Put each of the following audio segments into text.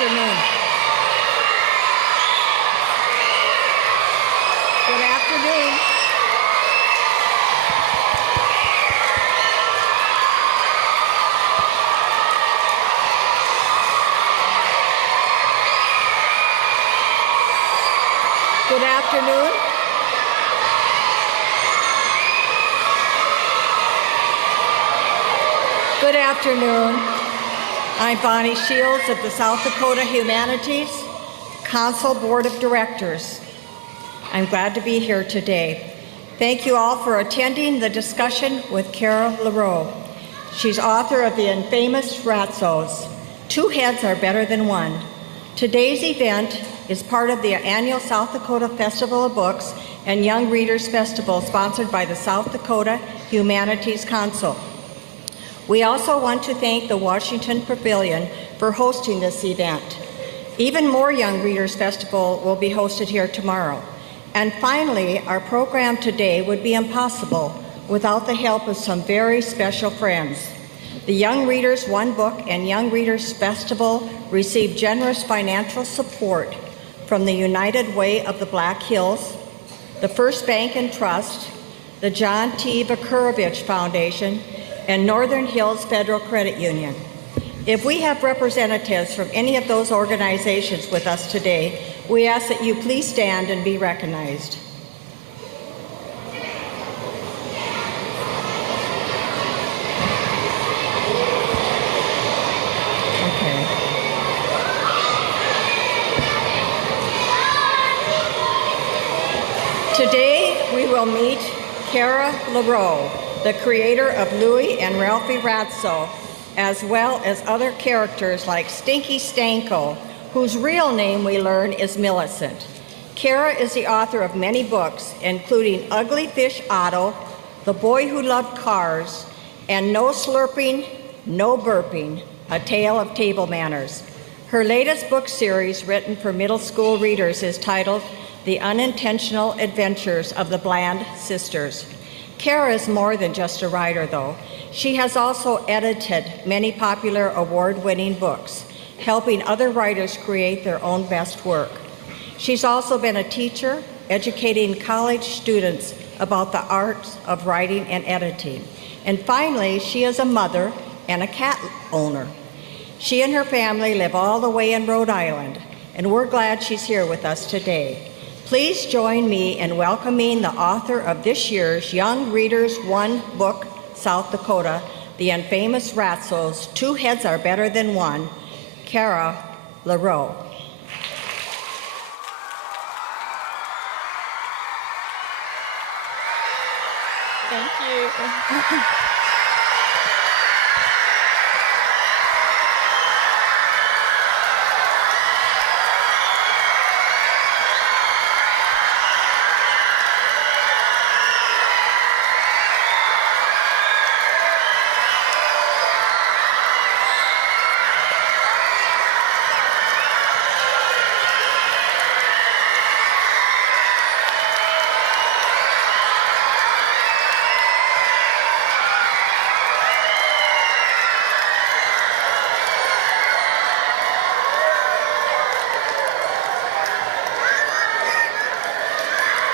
afternoon. Good afternoon. Good afternoon. Good afternoon. I'm Bonnie Shields of the South Dakota Humanities Council Board of Directors. I'm glad to be here today. Thank you all for attending the discussion with Kara LaReau. She's author of the infamous Ratzos, Two Heads Are Better Than One. Today's event is part of the annual South Dakota Festival of Books and Young Readers Festival sponsored by the South Dakota Humanities Council. We also want to thank the Washington Pavilion for hosting this event. Even more Young Readers Festival will be hosted here tomorrow. And finally, our program today would be impossible without the help of some very special friends. The Young Readers One Book and Young Readers Festival received generous financial support from the United Way of the Black Hills, the First Bank and Trust, the John T. Vakurovich Foundation, and Northern Hills Federal Credit Union. If we have representatives from any of those organizations with us today, we ask that you please stand and be recognized. Okay. Today, we will meet Kara LaReau, the creator of Louie and Ralphie Ratso, as well as other characters like Stinky Stanko, whose real name we learn is Millicent. Kara is the author of many books, including Ugly Fish Otto, The Boy Who Loved Cars, and No Slurping, No Burping, A Tale of Table Manners. Her latest book series, written for middle school readers, is titled The Unintentional Adventures of the Bland Sisters. Kara is more than just a writer, though. She has also edited many popular award-winning books, helping other writers create their own best work. She's also been a teacher, educating college students about the arts of writing and editing. And finally, she is a mother and a cat owner. She and her family live all the way in Rhode Island, and we're glad she's here with us today. Please join me in welcoming the author of this year's Young Readers One Book, South Dakota, the infamous Ratzos, Two Heads Are Better Than One, Kara LaReau. Thank you.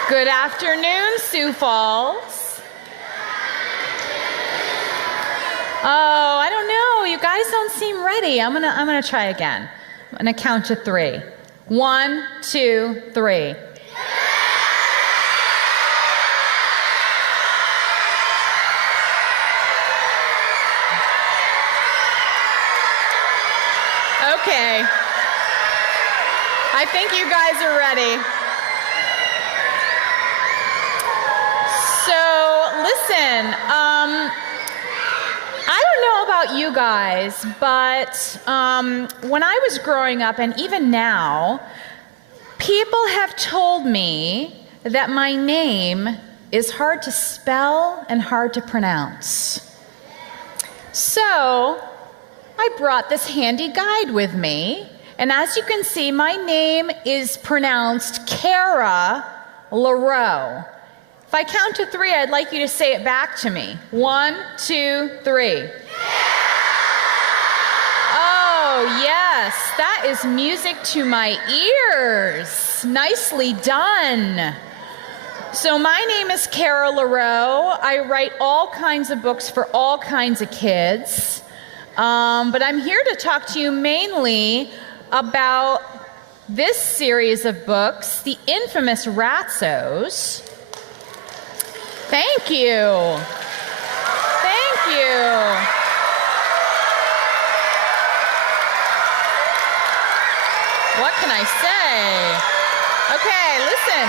Good afternoon, Sioux Falls. Oh, I don't know. You guys don't seem ready. I'm gonna try again. I'm gonna count to 3. 1, 2, 3. Okay. I think you guys are ready. Listen, I don't know about you guys, but when I was growing up, and even now, people have told me that my name is hard to spell and hard to pronounce. So I brought this handy guide with me, and as you can see, my name is pronounced Kara LaReau. If I count to 3, I'd like you to say it back to me. 1, 2, 3. Oh, Oh, yes, that is music to my ears. Nicely done. So my name is Kara LaReau. I write all kinds of books for all kinds of kids. But I'm here to talk to you mainly about this series of books, the infamous Ratzos. Thank you. Thank you. What can I say? Okay, listen.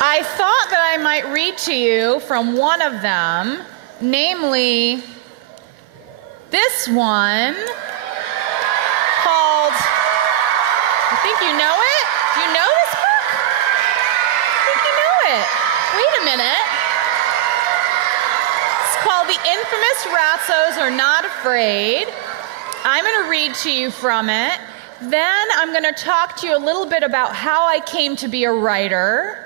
I thought that I might read to you from one of them, namely this one called, I think you know it? Do you know this book? I think you know it. Wait a minute. It's called The Infamous Ratzos Are Not Afraid. I'm going to read to you from it. Then I'm going to talk to you a little bit about how I came to be a writer.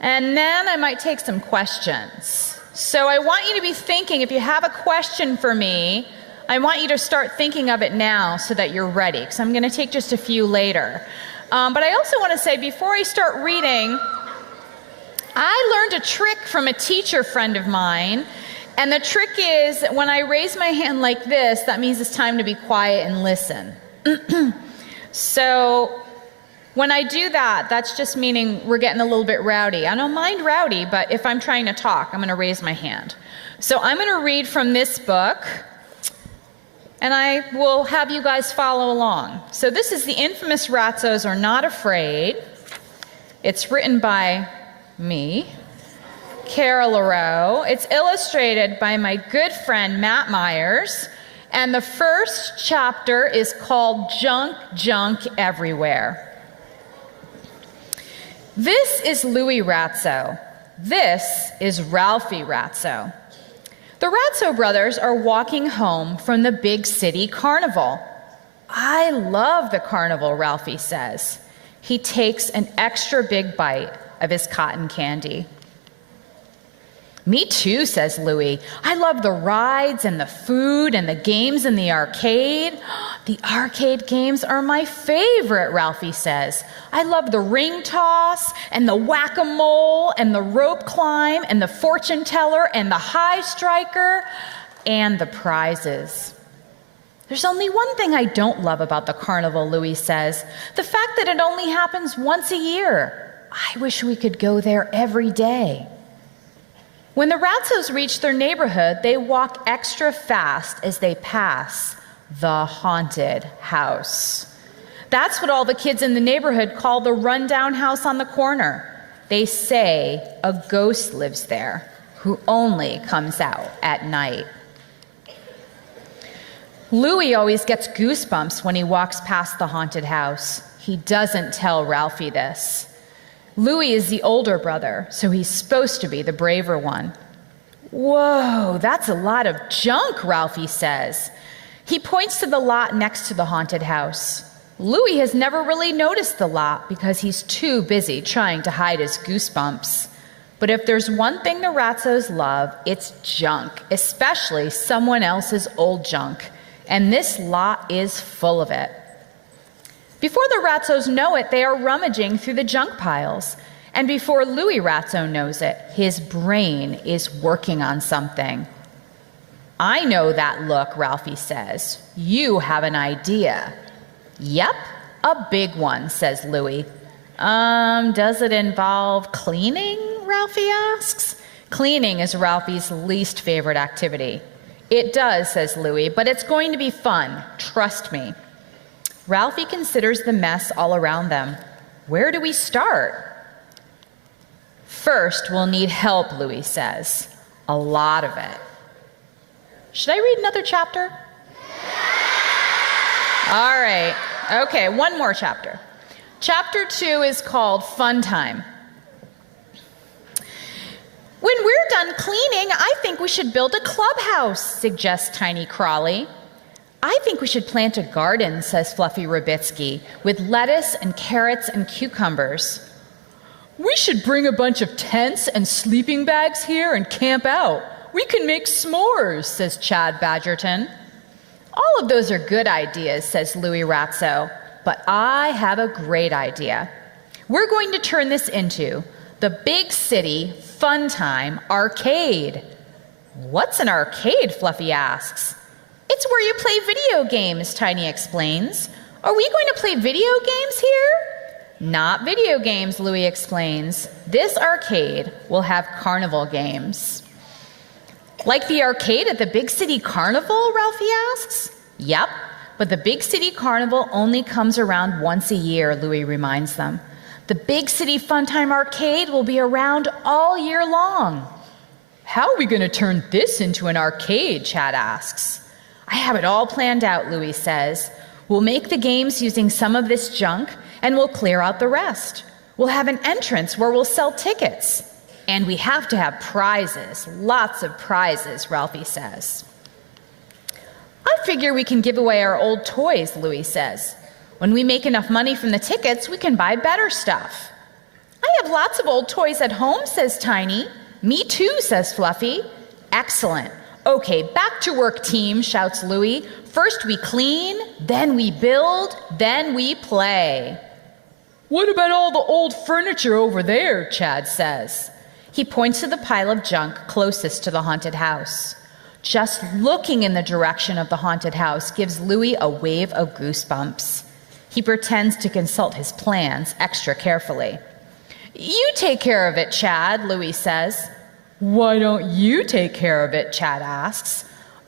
And then I might take some questions. So I want you to be thinking, if you have a question for me, I want you to start thinking of it now so that you're ready, because I'm going to take just a few later. But I also want to say, before I start reading, I learned a trick from a teacher friend of mine. And the trick is, when I raise my hand like this, that means it's time to be quiet and listen. So when I do that, that's just meaning we're getting a little bit rowdy. I don't mind rowdy, but if I'm trying to talk, I'm going to raise my hand. So I'm going to read from this book, and I will have you guys follow along. So this is The Infamous Ratzos Are Not Afraid. It's written by me, Kara LaReau. It's illustrated by my good friend Matt Myers. And the first chapter is called Junk, Junk Everywhere. This is Louis Ratzo. This is Ralphie Ratzo. The Ratzo brothers are walking home from the big city carnival. I love the carnival, Ralphie says. He takes an extra big bite of his cotton candy. Me too, says Louis. I love the rides and the food and the games in the arcade. The arcade games are my favorite, Ralphie says. I love the ring toss and the whack-a-mole and the rope climb and the fortune teller and the high striker and the prizes. There's only one thing I don't love about the carnival, Louis says. The fact that it only happens once a year. I wish we could go there every day. When the Ratzos reach their neighborhood, they walk extra fast as they pass the haunted house. That's what all the kids in the neighborhood call the rundown house on the corner. They say a ghost lives there who only comes out at night. Louis always gets goosebumps when he walks past the haunted house. He doesn't tell Ralphie this. Louis is the older brother, so he's supposed to be the braver one. Whoa, that's a lot of junk, Ralphie says. He points to the lot next to the haunted house. Louis has never really noticed the lot because he's too busy trying to hide his goosebumps. But if there's one thing the Ratzos love, it's junk, especially someone else's old junk. And this lot is full of it. Before the Ratzos know it, they are rummaging through the junk piles. And before Louis Ratzo knows it, his brain is working on something. I know that look, Ralphie says. You have an idea. Yep, a big one, says Louis. Does it involve cleaning? Ralphie asks. Cleaning is Ralphie's least favorite activity. It does, says Louis, but it's going to be fun. Trust me. Ralphie considers the mess all around them. Where do we start? First, we'll need help, Louis says. A lot of it. Should I read another chapter? All right. Okay, one more chapter. Chapter 2 is called Fun Time. When we're done cleaning, I think we should build a clubhouse, suggests Tiny Crawley. I think we should plant a garden, says Fluffy Rubitsky, with lettuce and carrots and cucumbers. We should bring a bunch of tents and sleeping bags here and camp out. We can make s'mores, says Chad Badgerton. All of those are good ideas, says Louis Ratso, but I have a great idea. We're going to turn this into the Big City Fun Time Arcade. What's an arcade? Fluffy asks. It's where you play video games, Tiny explains. Are we going to play video games here? Not video games, Louis explains. This arcade will have carnival games. Like the arcade at the Big City Carnival, Ralphie asks. Yep, but the Big City Carnival only comes around once a year, Louis reminds them. The Big City Funtime Arcade will be around all year long. How are we going to turn this into an arcade? Chad asks. I have it all planned out, Louis says. We'll make the games using some of this junk, and we'll clear out the rest. We'll have an entrance where we'll sell tickets. And we have to have prizes, lots of prizes, Ralphie says. I figure we can give away our old toys, Louis says. When we make enough money from the tickets, we can buy better stuff. I have lots of old toys at home, says Tiny. Me too, says Fluffy. Excellent. Okay, back to work, team, shouts Louis. First we clean, then we build, then we play. What about all the old furniture over there? Chad says. He points to the pile of junk closest to the haunted house. Just looking in the direction of the haunted house gives Louis a wave of goosebumps. He pretends to consult his plans extra carefully. You take care of it, Chad, Louis says. Why don't you take care of it? Chad asks.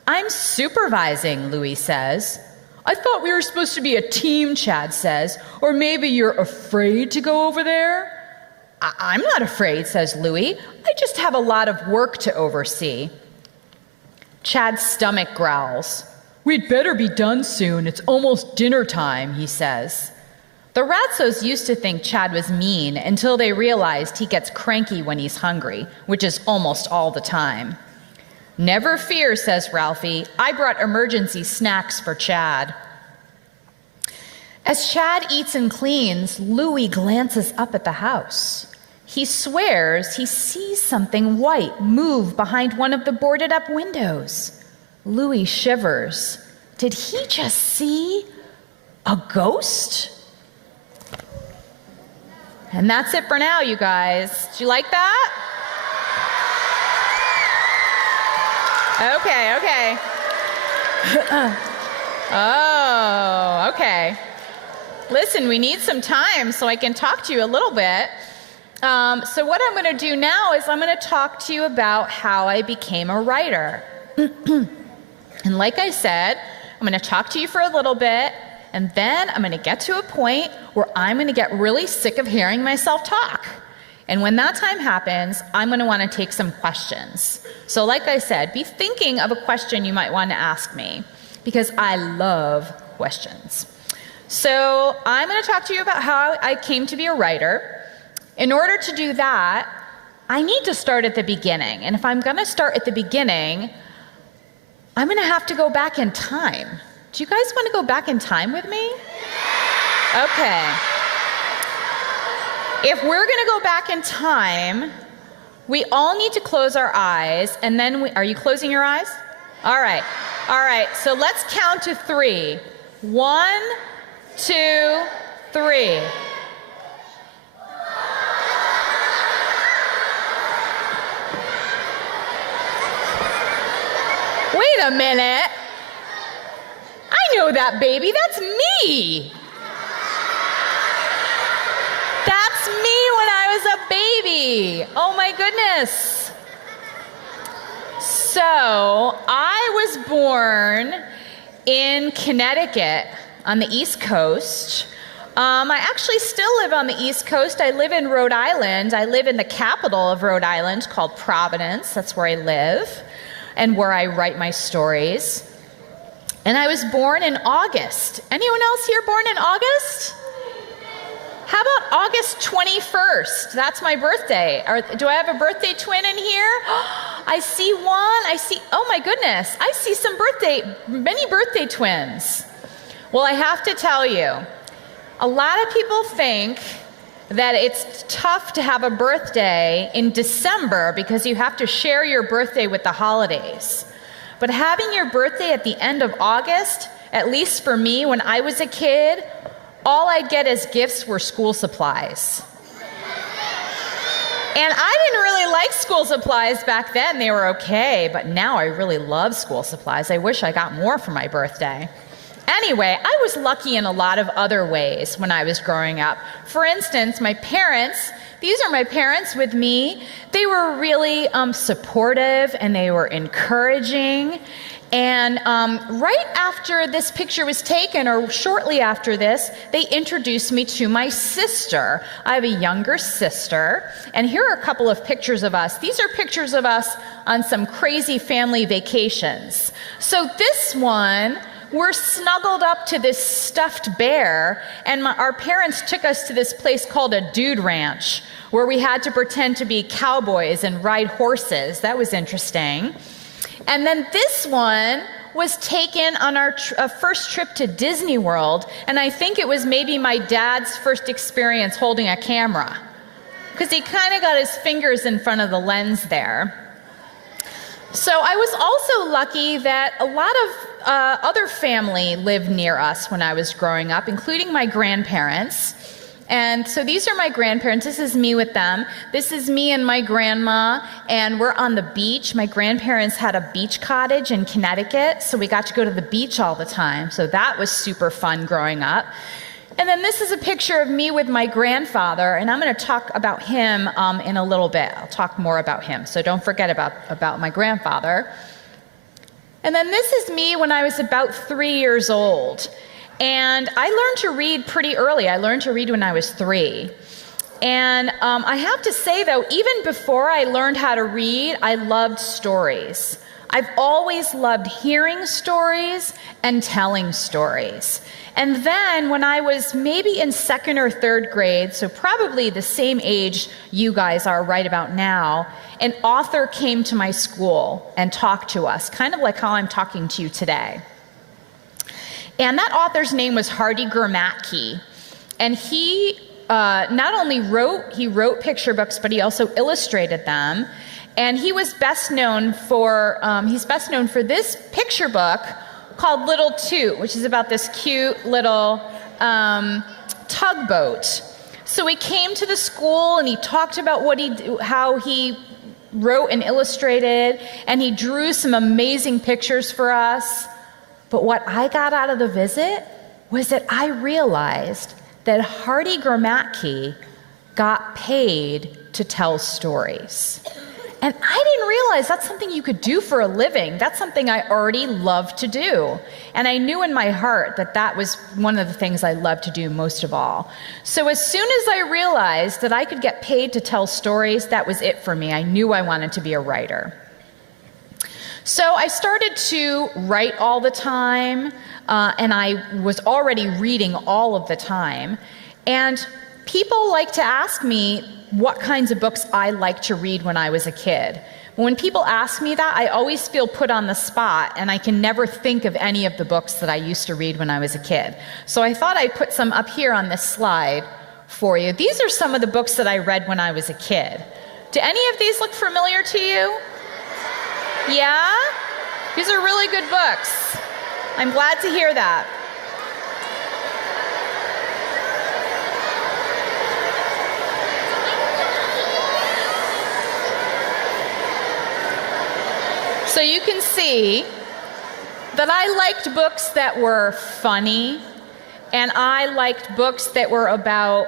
I'm supervising, Louis says. I thought we were supposed to be a team, Chad says. Or maybe you're afraid to go over there? I'm not afraid, says Louis. I just have a lot of work to oversee. Chad's stomach growls. We'd better be done soon. It's almost dinner time, he says. The Ratsos used to think Chad was mean until they realized he gets cranky when he's hungry, which is almost all the time. Never fear, says Ralphie. I brought emergency snacks for Chad. As Chad eats and cleans, Louis glances up at the house. He swears he sees something white move behind one of the boarded up windows. Louis shivers. Did he just see a ghost? And that's it for now, you guys. Did you like that? Okay. Oh, okay. Listen, we need some time so I can talk to you a little bit. So what I'm going to do now is I'm going to talk to you about how I became a writer. And like I said, I'm going to talk to you for a little bit, and then I'm going to get to a point where I'm going to get really sick of hearing myself talk. And when that time happens, I'm going to want to take some questions. So like I said, be thinking of a question you might want to ask me, because I love questions. So I'm going to talk to you about how I came to be a writer. In order to do that, I need to start at the beginning. And if I'm going to start at the beginning, I'm going to have to go back in time. Do you guys want to go back in time with me? Okay. If we're going to go back in time, we all need to close our eyes, and then are you closing your eyes? All right. So let's count to 3. 1, 2, 3. Wait a minute. I know that baby. That's me. That's me when I was a baby. Oh my goodness. So I was born in Connecticut on the East Coast. I actually still live on the East Coast. I live in Rhode Island. I live in the capital of Rhode Island called Providence. That's where I live and where I write my stories. And I was born in August. Anyone else here born in August? How about August 21st? That's my birthday. Do I have a birthday twin in here? I see one. Oh my goodness. I see many birthday twins. Well, I have to tell you, a lot of people think that it's tough to have a birthday in December because you have to share your birthday with the holidays. But having your birthday at the end of August, at least for me when I was a kid, all I'd get as gifts were school supplies. And I didn't really like school supplies back then. They were okay, but now I really love school supplies. I wish I got more for my birthday. Anyway, I was lucky in a lot of other ways when I was growing up. For instance, my parents, these are my parents with me. They were really supportive and they were encouraging. And right after this picture was taken, or shortly after this, they introduced me to my sister. I have a younger sister, and here are a couple of pictures of us. These are pictures of us on some crazy family vacations. So this one, we're snuggled up to this stuffed bear, and our parents took us to this place called a dude ranch, where we had to pretend to be cowboys and ride horses. That was interesting. And then this one was taken on our first trip to Disney World, and I think it was maybe my dad's first experience holding a camera, because he kind of got his fingers in front of the lens there. So I was also lucky that a lot of other family lived near us when I was growing up, including my grandparents. And so these are my grandparents. This is me with them. This is me and my grandma, and we're on the beach. My grandparents had a beach cottage in Connecticut, so we got to go to the beach all the time. So that was super fun growing up. And then this is a picture of me with my grandfather, and I'm going to talk about him in a little bit. I'll talk more about him, so don't forget about my grandfather. And then this is me when I was about 3 years old. And I learned to read pretty early. I learned to read when I was 3. And I have to say, though, even before I learned how to read, I loved stories. I've always loved hearing stories and telling stories. And then when I was maybe in 2nd or 3rd grade, so probably the same age you guys are right about now, an author came to my school and talked to us, kind of like how I'm talking to you today. And that author's name was Hardy Grammatke. And he not only wrote picture books, but he also illustrated them. And he was best known for, this picture book called Little Toot, which is about this cute little tugboat. So he came to the school and he talked about how he wrote and illustrated, and he drew some amazing pictures for us. But what I got out of the visit was that I realized that Hardy Grammatke got paid to tell stories. And I didn't realize that's something you could do for a living. That's something I already loved to do. And I knew in my heart that that was one of the things I loved to do most of all. So as soon as I realized that I could get paid to tell stories, that was it for me. I knew I wanted to be a writer. So I started to write all the time, and I was already reading all of the time. And people like to ask me what kinds of books I liked to read when I was a kid. When people ask me that, I always feel put on the spot, and I can never think of any of the books that I used to read when I was a kid. So I thought I'd put some up here on this slide for you. These are some of the books that I read when I was a kid. Do any of these look familiar to you? Yeah? These are really good books. I'm glad to hear that. So you can see that I liked books that were funny, and I liked books that were about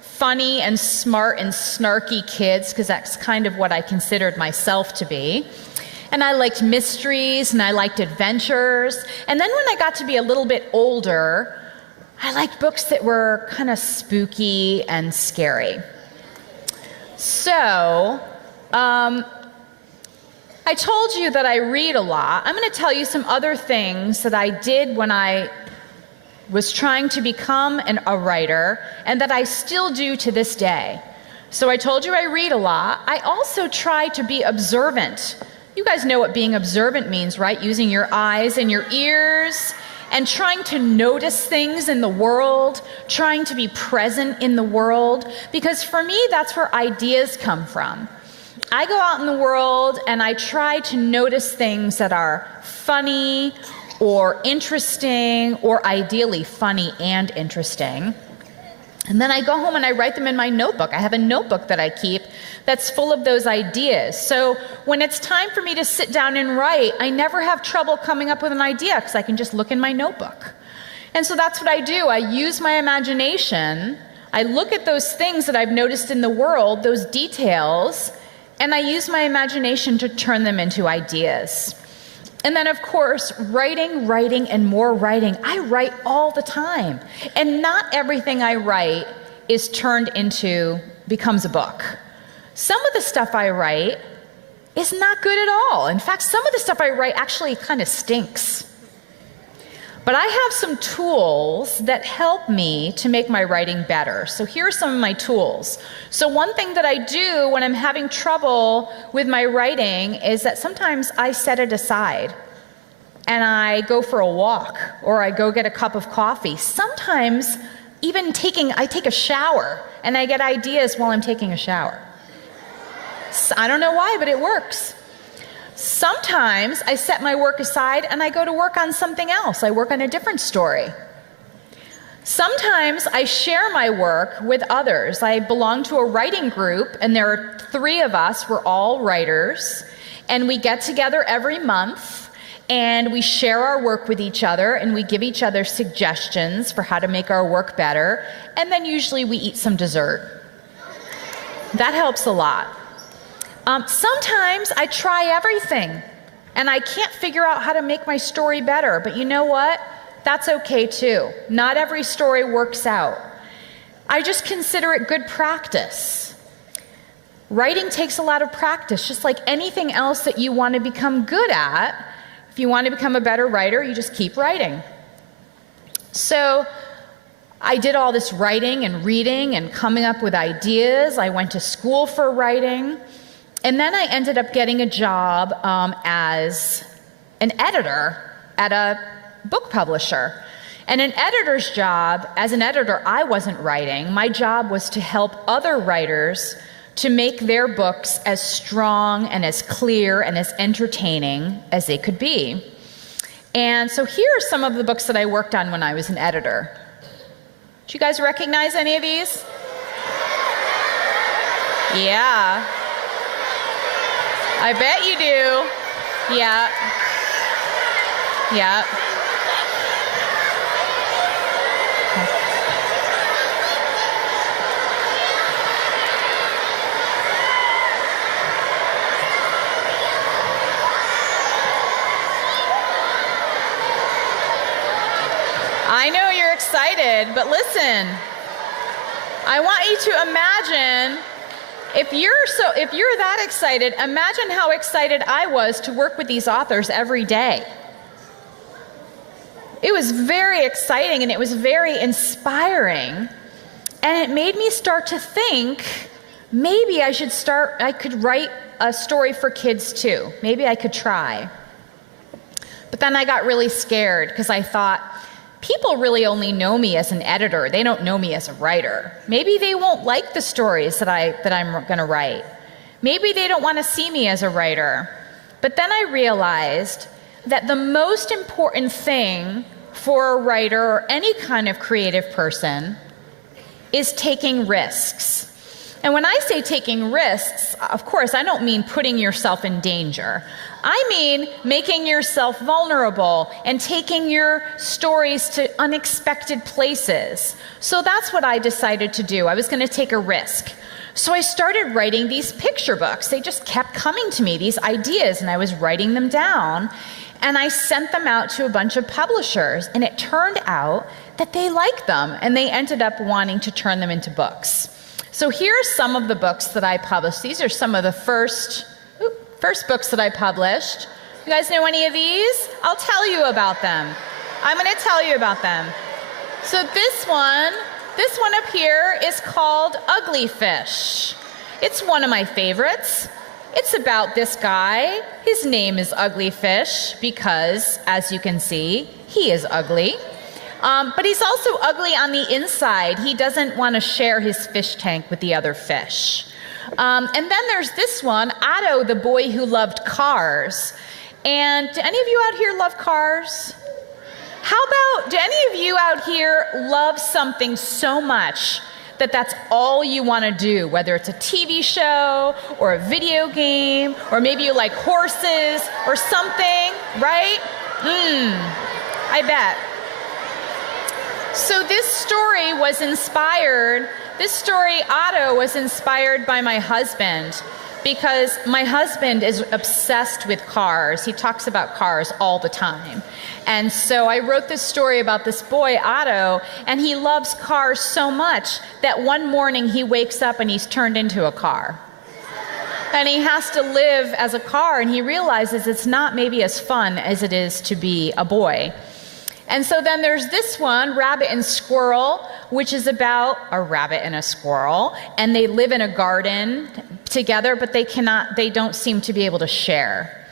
funny and smart and snarky kids, because that's kind of what I considered myself to be. And I liked mysteries, and I liked adventures. And then when I got to be a little bit older, I liked books that were kind of spooky and scary. So, I told you that I read a lot. I'm going to tell you some other things that I did when I was trying to become a writer, and that I still do to this day. So I told you I read a lot. I also try to be observant. You guys know what being observant means, right? Using your eyes and your ears and trying to notice things in the world, trying to be present in the world, because for me, that's where ideas come from. I go out in the world and I try to notice things that are funny or interesting, or ideally funny and interesting. And then I go home and I write them in my notebook. I have a notebook that I keep that's full of those ideas. So when it's time for me to sit down and write, I never have trouble coming up with an idea because I can just look in my notebook. And so that's what I do. I use my imagination. I look at those things that I've noticed in the world, those details, and I use my imagination to turn them into ideas. And then, of course, writing, and more writing. I write all the time. And not everything I write is becomes a book. Some of the stuff I write is not good at all. In fact, some of the stuff I write actually kind of stinks. But I have some tools that help me to make my writing better. So here are some of my tools. So one thing that I do when I'm having trouble with my writing is that sometimes I set it aside and I go for a walk or I go get a cup of coffee. Sometimes even I take a shower and I get ideas while I'm taking a shower. I don't know why, but it works. Sometimes I set my work aside and I go to work on something else. I work on a different story. Sometimes I share my work with others. I belong to a writing group, and there are 3 of us. We're all writers, and we get together every month, and we share our work with each other, and we give each other suggestions for how to make our work better, and then usually we eat some dessert. That helps a lot. Sometimes I try everything and I can't figure out how to make my story better, but you know what? That's okay too. Not every story works out. I just consider it good practice. Writing takes a lot of practice, just like anything else that you want to become good at. If you want to become a better writer, you just keep writing. So I did all this writing and reading and coming up with ideas. I went to school for writing. And then I ended up getting a job as an editor at a book publisher. And an editor's job, as an editor, I wasn't writing. My job was to help other writers to make their books as strong and as clear and as entertaining as they could be. And so here are some of the books that I worked on when I was an editor. Do you guys recognize any of these? Yeah. I bet you do. Yeah. Yeah. I know you're excited, but listen. I want you to imagine if you're that excited, imagine how excited I was to work with these authors every day. It was very exciting and it was very inspiring. And it made me start to think, maybe I could write a story for kids too. Maybe I could try. But then I got really scared because I thought, people really only know me as an editor. They don't know me as a writer. Maybe they won't like the stories that I'm going to write. Maybe they don't want to see me as a writer. But then I realized that the most important thing for a writer or any kind of creative person is taking risks. And when I say taking risks, of course, I don't mean putting yourself in danger. I mean making yourself vulnerable and taking your stories to unexpected places. So that's what I decided to do. I was going to take a risk. So I started writing these picture books. They just kept coming to me, these ideas, and I was writing them down. And I sent them out to a bunch of publishers. And it turned out that they liked them, and they ended up wanting to turn them into books. So here are some of the books that I published. These are some of the first books that I published. You guys know any of these? I'll tell you about them. I'm going to tell you about them. So this one up here is called Ugly Fish. It's one of my favorites. It's about this guy. His name is Ugly Fish because, as you can see, he is ugly. But he's also ugly on the inside. He doesn't want to share his fish tank with the other fish. And then there's this one, Otto, the boy who loved cars. And do any of you out here love cars? How about, do any of you out here love something so much that that's all you want to do, whether it's a TV show or a video game, or maybe you like horses or something, right? I bet. So this story, Otto, was inspired by my husband, because my husband is obsessed with cars. He talks about cars all the time. And so I wrote this story about this boy, Otto, and he loves cars so much that one morning he wakes up and he's turned into a car. And he has to live as a car, and he realizes it's not maybe as fun as it is to be a boy. And so then there's this one, Rabbit and Squirrel, which is about a rabbit and a squirrel, and they live in a garden together, but they don't seem to be able to share.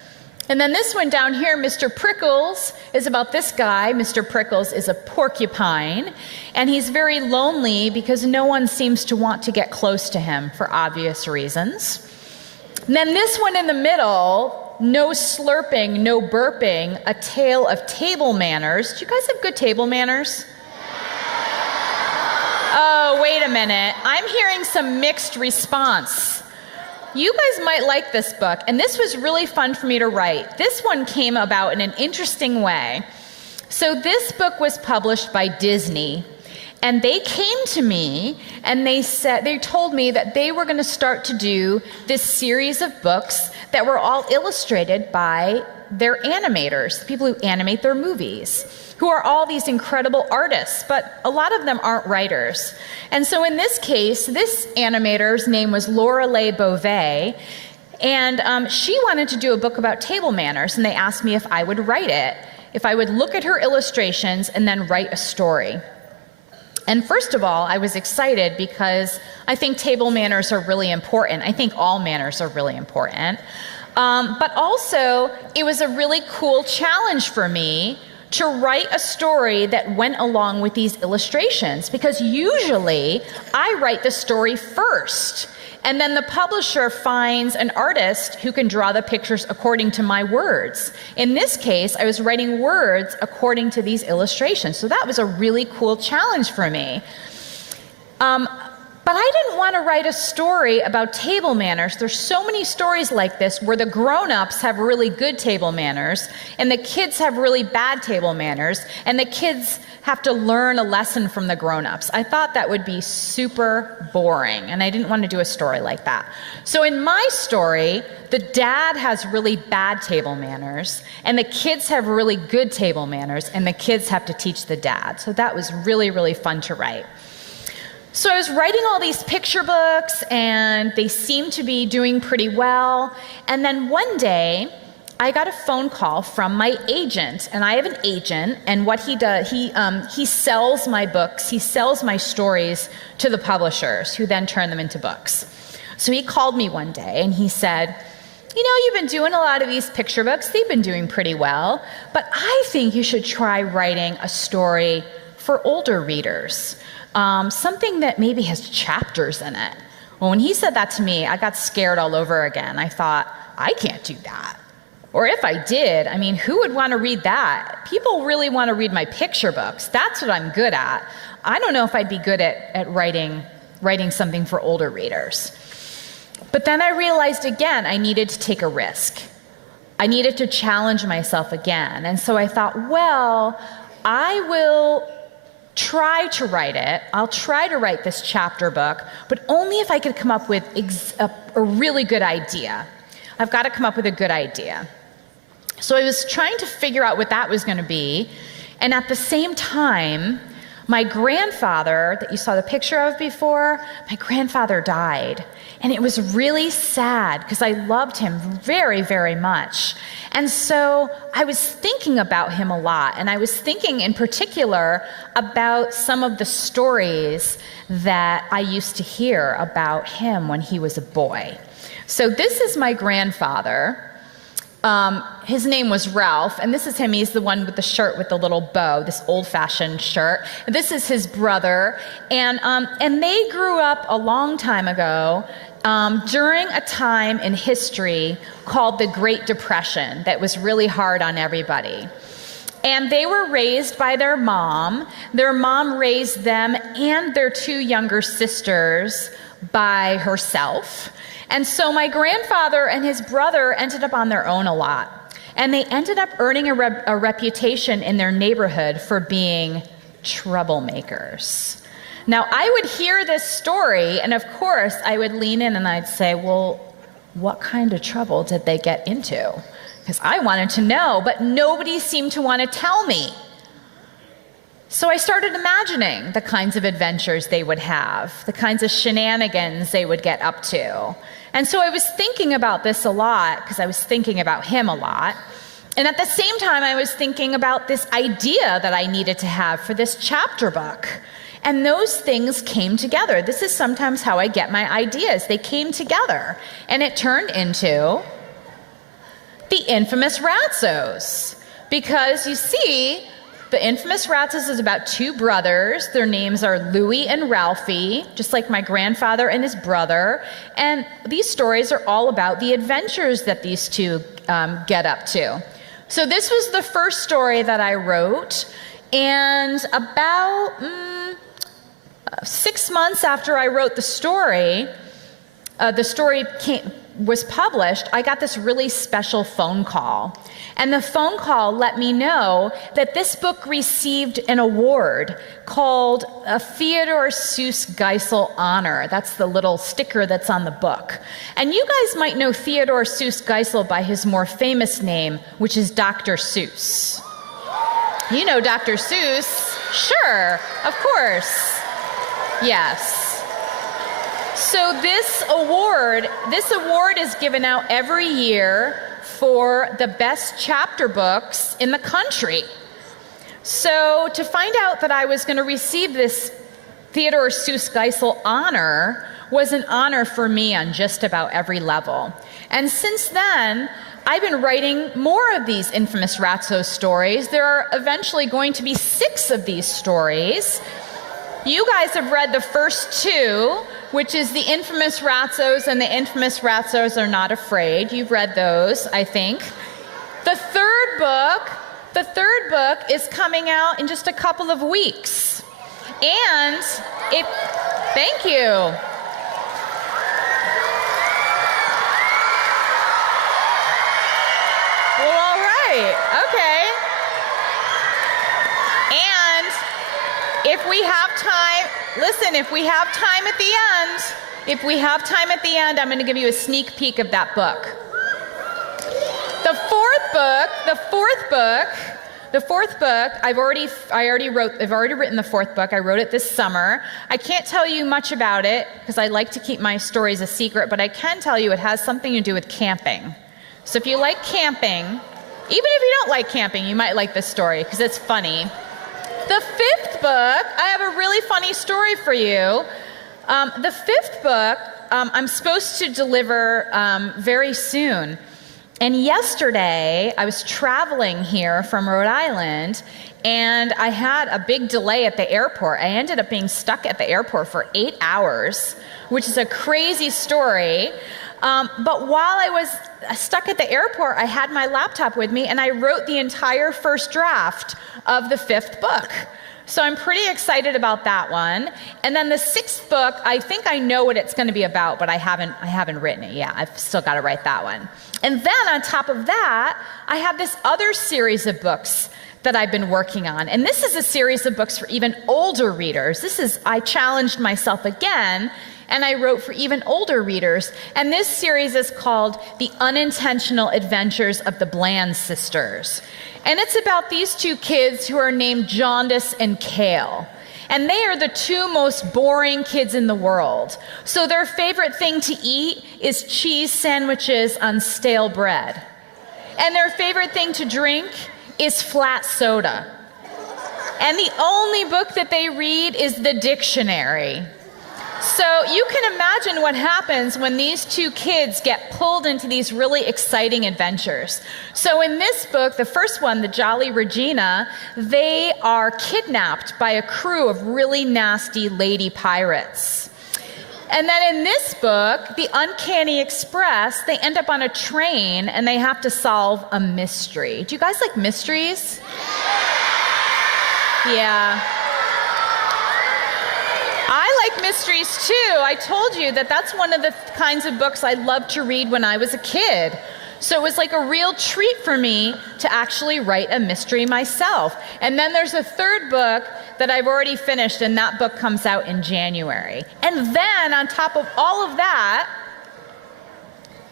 And then this one down here, Mr. Prickles, is about this guy. Mr. Prickles is a porcupine, and he's very lonely because no one seems to want to get close to him for obvious reasons. And then this one in the middle, No Slurping, No Burping, A Tale of Table Manners. Do you guys have good table manners? Oh, wait a minute. I'm hearing some mixed response. You guys might like this book, and this was really fun for me to write. This one came about in an interesting way. So this book was published by Disney, and they came to me and they told me that they were going to start to do this series of books that were all illustrated by their animators, the people who animate their movies, who are all these incredible artists, but a lot of them aren't writers. And so in this case, this animator's name was Lorelei Beauvais, and she wanted to do a book about table manners, and they asked me if I would write it, if I would look at her illustrations and then write a story. And first of all, I was excited because I think table manners are really important. I think all manners are really important. But also, it was a really cool challenge for me to write a story that went along with these illustrations, because usually I write the story first, and then the publisher finds an artist who can draw the pictures according to my words. In this case, I was writing words according to these illustrations, so that was a really cool challenge for me. But I didn't want to write a story about table manners. There's so many stories like this where the grown-ups have really good table manners and the kids have really bad table manners, and the kids have to learn a lesson from the grown-ups. I thought that would be super boring, and I didn't want to do a story like that. So in my story, the dad has really bad table manners, and the kids have really good table manners, and the kids have to teach the dad. So that was really, really fun to write. So I was writing all these picture books, and they seemed to be doing pretty well. And then one day, I got a phone call from my agent, and I have an agent, and what he does, he sells my books, he sells my stories to the publishers, who then turn them into books. So he called me one day, and he said, "You know, you've been doing a lot of these picture books, they've been doing pretty well, but I think you should try writing a story for older readers. Something that maybe has chapters in it." Well, when he said that to me, I got scared all over again. I thought, I can't do that. Or if I did, I mean, who would want to read that? People really want to read my picture books. That's what I'm good at. I don't know if I'd be good at writing something for older readers. But then I realized again, I needed to take a risk. I needed to challenge myself again. And so I thought, well, I will try to write it. I'll try to write this chapter book, but only if I could come up with a really good idea. I've got to come up with a good idea. So I was trying to figure out what that was going to be, and at the same time, My grandfather, that you saw the picture of before, my grandfather died. And it was really sad because I loved him very, very much. And so I was thinking about him a lot. And I was thinking in particular about some of the stories that I used to hear about him when he was a boy. So this is my grandfather. His name was Ralph, and this is him. He's the one with the shirt with the little bow, this old-fashioned shirt. And this is his brother, and they grew up a long time ago during a time in history called the Great Depression that was really hard on everybody. And they were raised by their mom. Their mom raised them and their two younger sisters by herself. And so my grandfather and his brother ended up on their own a lot. And they ended up earning a reputation in their neighborhood for being troublemakers. Now, I would hear this story, and of course, I would lean in and I'd say, well, what kind of trouble did they get into? Because I wanted to know, but nobody seemed to want to tell me. So I started imagining the kinds of adventures they would have, the kinds of shenanigans they would get up to. And so I was thinking about this a lot because I was thinking about him a lot. And at the same time, I was thinking about this idea that I needed to have for this chapter book. And those things came together. This is sometimes how I get my ideas. They came together. And it turned into the infamous Ratzos. Because you see, the infamous Ratzos is about two brothers. Their names are Louie and Ralphie, just like my grandfather and his brother. And these stories are all about the adventures that these two get up to. So this was the first story that I wrote. And about 6 months after I wrote the story was published, I got this really special phone call. And the phone call let me know that this book received an award called a Theodore Seuss Geisel Honor. That's the little sticker that's on the book. And you guys might know Theodore Seuss Geisel by his more famous name, which is Dr. Seuss. You know Dr. Seuss? Sure, of course. Yes. So this award is given out every year for the best chapter books in the country. So to find out that I was going to receive this Theodore Seuss Geisel honor was an honor for me on just about every level. And since then, I've been writing more of these infamous Ratso stories. There are eventually going to be 6 of these stories. You guys have read the first 2, which is the infamous Ratzos and the infamous Ratzos Are Not Afraid. You've read those, I think. The third book is coming out in just a couple of weeks. And thank you. Well, all right, okay. And if we have time, listen, if we have time at the end, I'm going to give you a sneak peek of that book. The fourth book, I've already written the 4th book. I wrote it this summer. I can't tell you much about it because I like to keep my stories a secret, but I can tell you it has something to do with camping. So if you like camping, even if you don't like camping, you might like this story because it's funny. The 5th book, I have a really funny story for you. The 5th book, I'm supposed to deliver very soon. And yesterday, I was traveling here from Rhode Island, and I had a big delay at the airport. I ended up being stuck at the airport for 8 hours, which is a crazy story. But while I was stuck at the airport, I had my laptop with me, and I wrote the entire first draft of the 5th book. So I'm pretty excited about that one. And then the 6th book, I think I know what it's going to be about, but I haven't written it yet. I've still got to write that one. And then on top of that, I have this other series of books that I've been working on. And this is a series of books for even older readers. I challenged myself again, and I wrote for even older readers. And this series is called The Unintentional Adventures of the Bland Sisters. And it's about these 2 kids who are named Jaundice and Kale. And they are the two most boring kids in the world. So their favorite thing to eat is cheese sandwiches on stale bread. And their favorite thing to drink is flat soda. And the only book that they read is the dictionary. So you can imagine what happens when these two kids get pulled into these really exciting adventures. So in this book, the first one, the Jolly Regina, they are kidnapped by a crew of really nasty lady pirates. And then in this book, the Uncanny Express, they end up on a train and they have to solve a mystery. Do you guys like mysteries? Yeah. I like mysteries too. I told you that that's one of the kinds of books I loved to read when I was a kid. So it was like a real treat for me to actually write a mystery myself. And then there's a third book that I've already finished, and that book comes out in January. And then on top of all of that,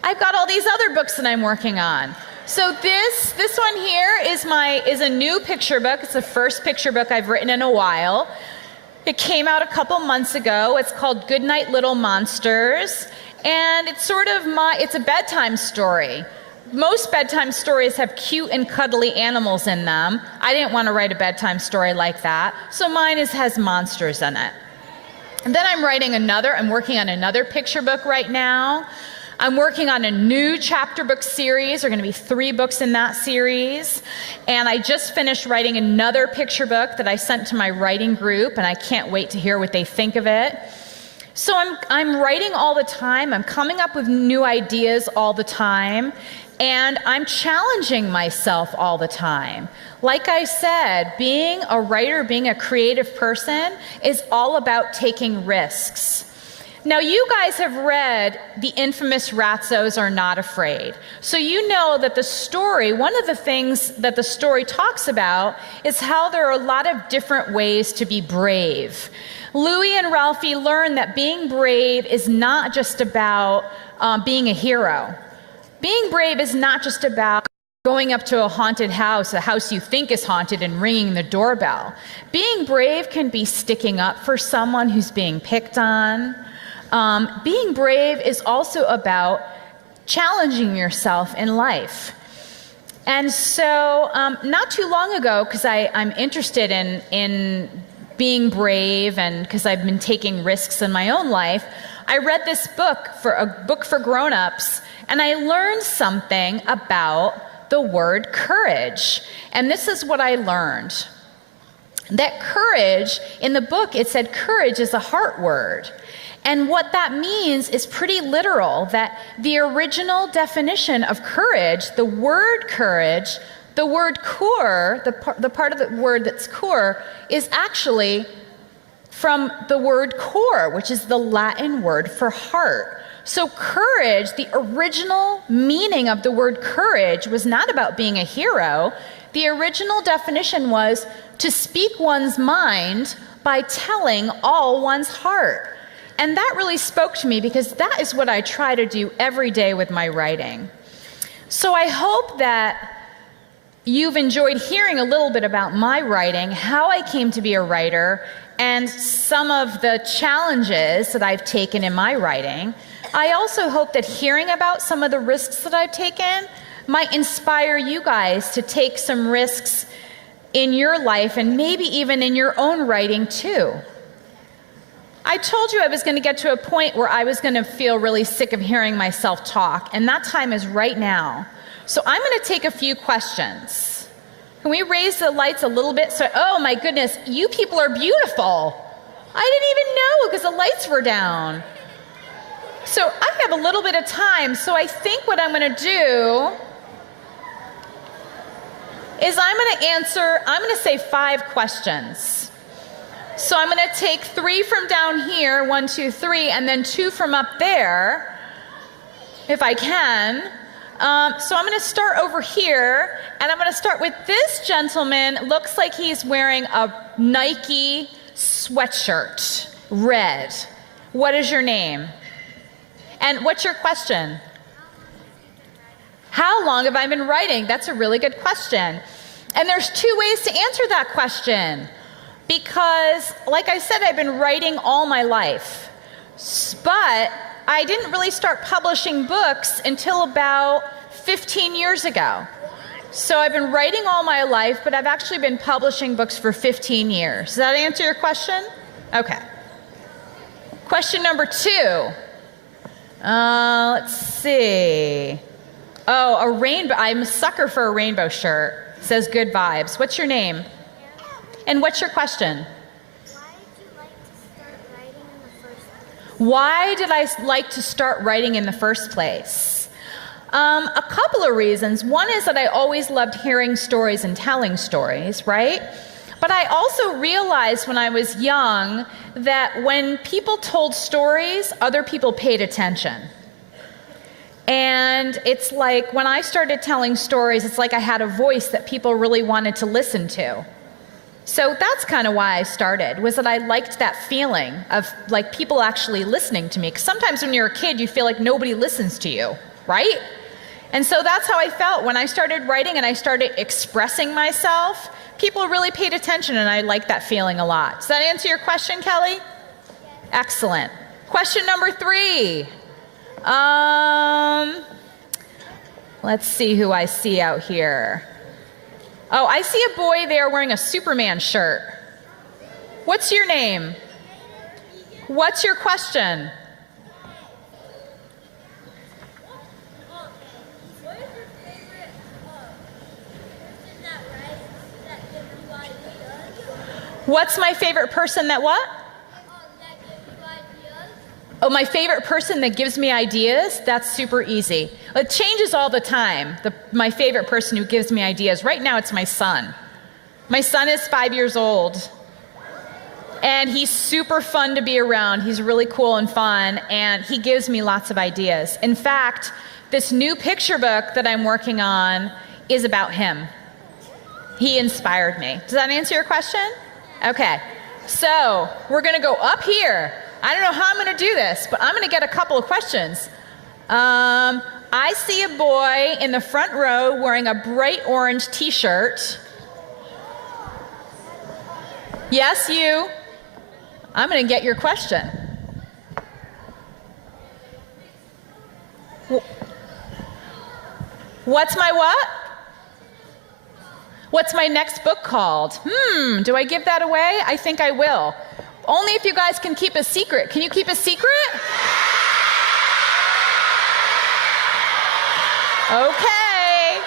I've got all these other books that I'm working on. So this one here is a new picture book. It's the first picture book I've written in a while. It came out a couple months ago. It's called Goodnight Little Monsters, and it's it's a bedtime story. Most bedtime stories have cute and cuddly animals in them. I didn't want to write a bedtime story like that, so mine has monsters in it. And then I'm working on another picture book right now. I'm working on a new chapter book series. There are going to be 3 books in that series. And I just finished writing another picture book that I sent to my writing group, and I can't wait to hear what they think of it. So I'm writing all the time. I'm coming up with new ideas all the time. And I'm challenging myself all the time. Like I said, being a writer, being a creative person is all about taking risks. Now, you guys have read the infamous Ratzos Are Not Afraid. So you know that the story, one of the things that the story talks about is how there are a lot of different ways to be brave. Louis and Ralphie learn that being brave is not just about being a hero. Being brave is not just about going up to a haunted house, a house you think is haunted, and ringing the doorbell. Being brave can be sticking up for someone who's being picked on. Being brave is also about challenging yourself in life. And so not too long ago, because I'm interested in being brave and because I've been taking risks in my own life, I read this book, a book for grown-ups, and I learned something about the word courage. And this is what I learned. That courage, in the book, it said courage is a heart word. And what that means is pretty literal, that the original definition of courage, the word courage, the word cor, the part of the word that's cor, is actually from the word cor, which is the Latin word for heart. So courage, the original meaning of the word courage, was not about being a hero. The original definition was to speak one's mind by telling all one's heart. And that really spoke to me because that is what I try to do every day with my writing. So I hope that you've enjoyed hearing a little bit about my writing, how I came to be a writer, and some of the challenges that I've taken in my writing. I also hope that hearing about some of the risks that I've taken might inspire you guys to take some risks in your life and maybe even in your own writing too. I told you I was going to get to a point where I was going to feel really sick of hearing myself talk, and that time is right now. So I'm going to take a few questions. Can we raise the lights a little bit? Oh my goodness, you people are beautiful. I didn't even know because the lights were down. So I have a little bit of time, so I think what I'm going to do is I'm going to say 5 questions. So I'm going to take 3 from down here, 1, 2, 3, and then 2 from up there, if I can. So I'm going to start over here, and I'm going to start with this gentleman. Looks like he's wearing a Nike sweatshirt, red. What is your name? And what's your question? How long have I been writing? That's a really good question. And there's 2 ways to answer that question. because, like I said, I've been writing all my life. But I didn't really start publishing books until about 15 years ago. So I've been writing all my life, but I've actually been publishing books for 15 years. Does that answer your question? Okay. Question number 2. Let's see. Oh, a rainbow. I'm a sucker for a rainbow shirt. It says good vibes. What's your name? And what's your question? Why did I like to start writing in the first place? A couple of reasons. One is that I always loved hearing stories and telling stories, right? But I also realized when I was young that when people told stories, other people paid attention. And it's like when I started telling stories, it's like I had a voice that people really wanted to listen to. So that's kind of why I started, was that I liked that feeling of like people actually listening to me. Because sometimes when you're a kid, you feel like nobody listens to you, right? And so that's how I felt when I started writing and I started expressing myself. People really paid attention, and I liked that feeling a lot. Does that answer your question, Kelly? Yes. Excellent. Question number 3. Let's see who I see out here. Oh, I see a boy there wearing a Superman shirt. What's your name? What's your question? What's my favorite person that what? Oh, my favorite person that gives me ideas? That's super easy. It changes all the time, my favorite person who gives me ideas. Right now, it's my son. My son is 5 years old, and he's super fun to be around. He's really cool and fun, and he gives me lots of ideas. In fact, this new picture book that I'm working on is about him. He inspired me. Does that answer your question? Okay, so we're gonna go up here. I don't know how I'm gonna do this, but I'm gonna get a couple of questions. I see a boy in the front row wearing a bright orange t-shirt. Yes, you. I'm gonna get your question. What's my what? What's my next book called? Do I give that away? I think I will. Only if you guys can keep a secret. Can you keep a secret? Okay.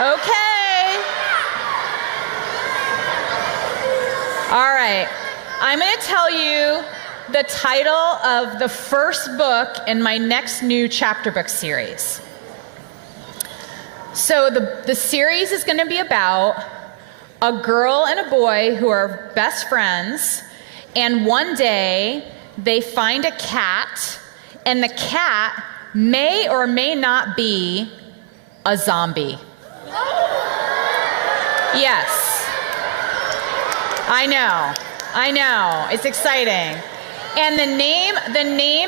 Okay. All right. I'm going to tell you the title of the first book in my next new chapter book series. So the series is going to be about a girl and a boy who are best friends, and one day they find a cat, and the cat may or may not be a zombie. Yes. I know. It's exciting. And the name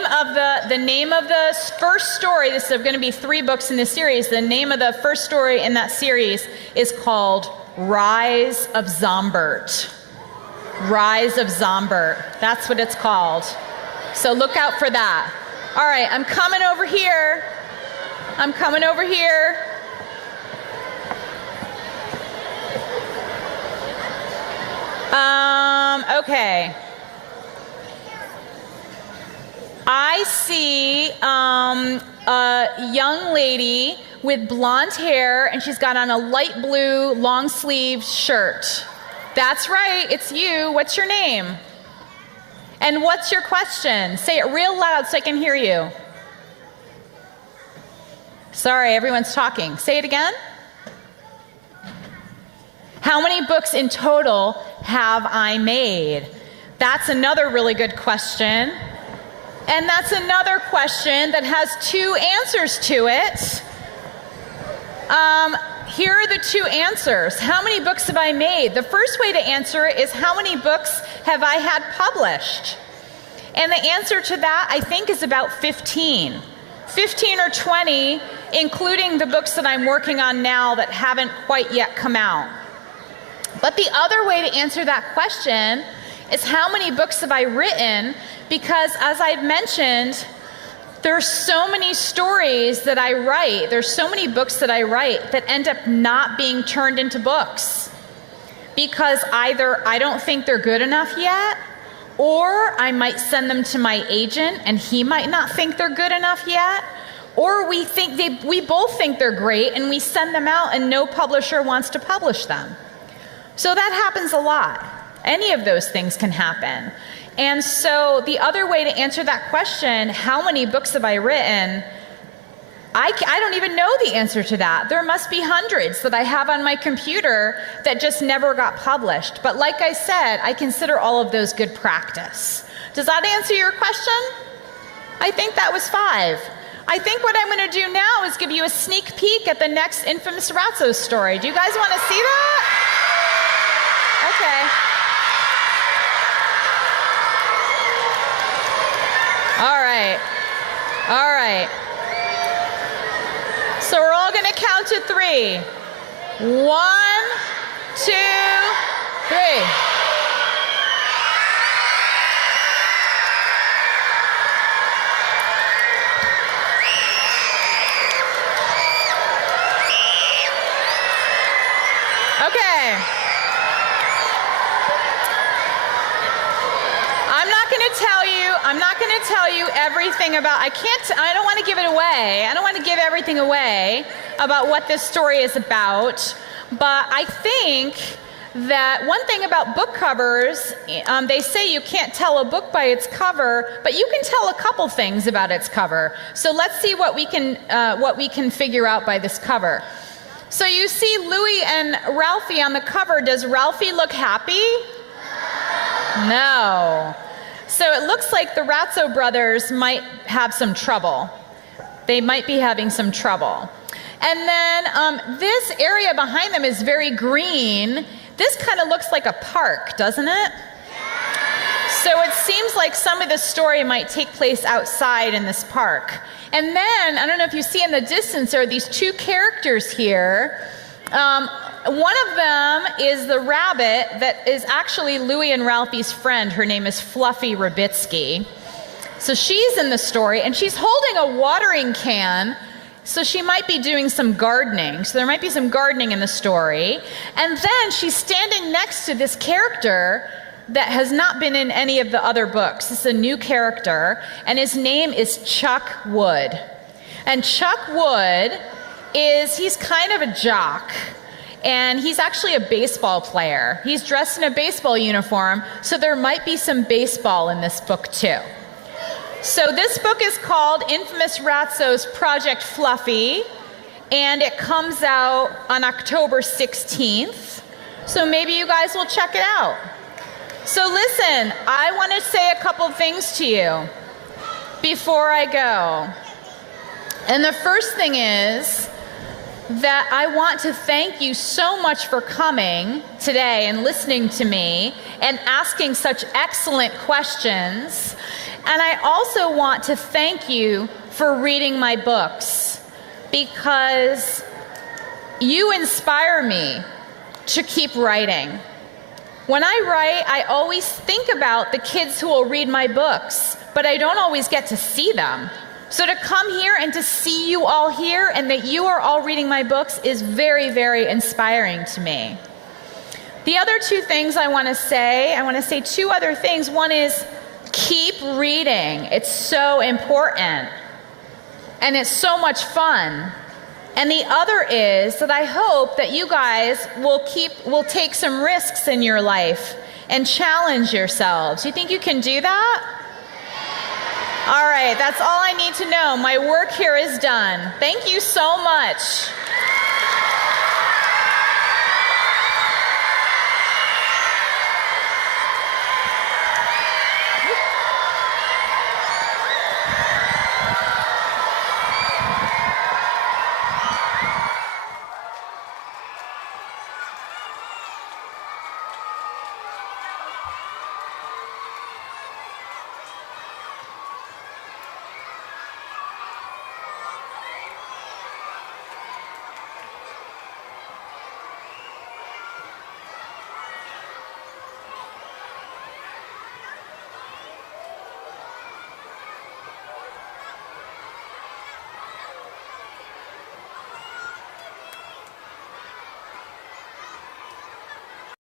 of the first story, this is going to be 3 books in this series, the name of the first story in that series is called Rise of Zombert. Rise of Zombert. That's what it's called. So look out for that. All right, I'm coming over here. Okay. I see a young lady with blonde hair, and she's got on a light blue long sleeve shirt. That's right, it's you. What's your name? And what's your question? Say it real loud so I can hear you. Sorry, everyone's talking. Say it again. How many books in total have I made? That's another really good question. And that's another question that has 2 answers to it. Here are the 2 answers. How many books have I made? The first way to answer it is how many books have I had published? And the answer to that, I think, is about 15. 15 or 20, including the books that I'm working on now that haven't quite yet come out. But the other way to answer that question is how many books have I written, because as I've mentioned, there's so many stories that I write, there's so many books that I write that end up not being turned into books. Because either I don't think they're good enough yet, or I might send them to my agent and he might not think they're good enough yet, or we both think they're great and we send them out and no publisher wants to publish them. So that happens a lot. Any of those things can happen. And so the other way to answer that question, how many books have I written? I don't even know the answer to that. There must be hundreds that I have on my computer that just never got published. But like I said, I consider all of those good practice. Does that answer your question? I think that was 5. I think what I'm going to do now is give you a sneak peek at the next infamous Ratso story. Do you guys want to see that? Okay. All right. All right. So we're all going to count to 3. 1, 2, 3. Okay. I'm not going to tell you everything about, I don't want to give it away. I don't want to give everything away about what this story is about. But I think that one thing about book covers, they say you can't tell a book by its cover, but you can tell a couple things about its cover. So let's see what we can figure out by this cover. So you see Louie and Ralphie on the cover. Does Ralphie look happy? No. So it looks like the Ratso brothers might have some trouble. They might be having some trouble. And then this area behind them is very green. This kind of looks like a park, doesn't it? So it seems like some of the story might take place outside in this park. And then, I don't know if you see in the distance, there are these 2 characters here. One of them is the rabbit that is actually Louie and Ralphie's friend. Her name is Fluffy Rabitsky. So she's in the story, and she's holding a watering can, so she might be doing some gardening. So there might be some gardening in the story. And then she's standing next to this character that has not been in any of the other books. This is a new character, and his name is Chuck Wood. And Chuck Wood he's kind of a jock. And he's actually a baseball player. He's dressed in a baseball uniform, so there might be some baseball in this book too. So this book is called Infamous Ratso's Project Fluffy, and it comes out on October 16th. So maybe you guys will check it out. So listen, I want to say a couple things to you before I go. And the first thing is that I want to thank you so much for coming today and listening to me and asking such excellent questions. And I also want to thank you for reading my books, because you inspire me to keep writing. When I write, I always think about the kids who will read my books, but I don't always get to see them. So to come here and to see you all here and that you are all reading my books is very, very inspiring to me. The other 2 things I want to say 2 other things. One is keep reading. It's so important. And it's so much fun. And the other is that I hope that you guys will take some risks in your life and challenge yourselves. You think you can do that? All right, that's all I need to know. My work here is done. Thank you so much.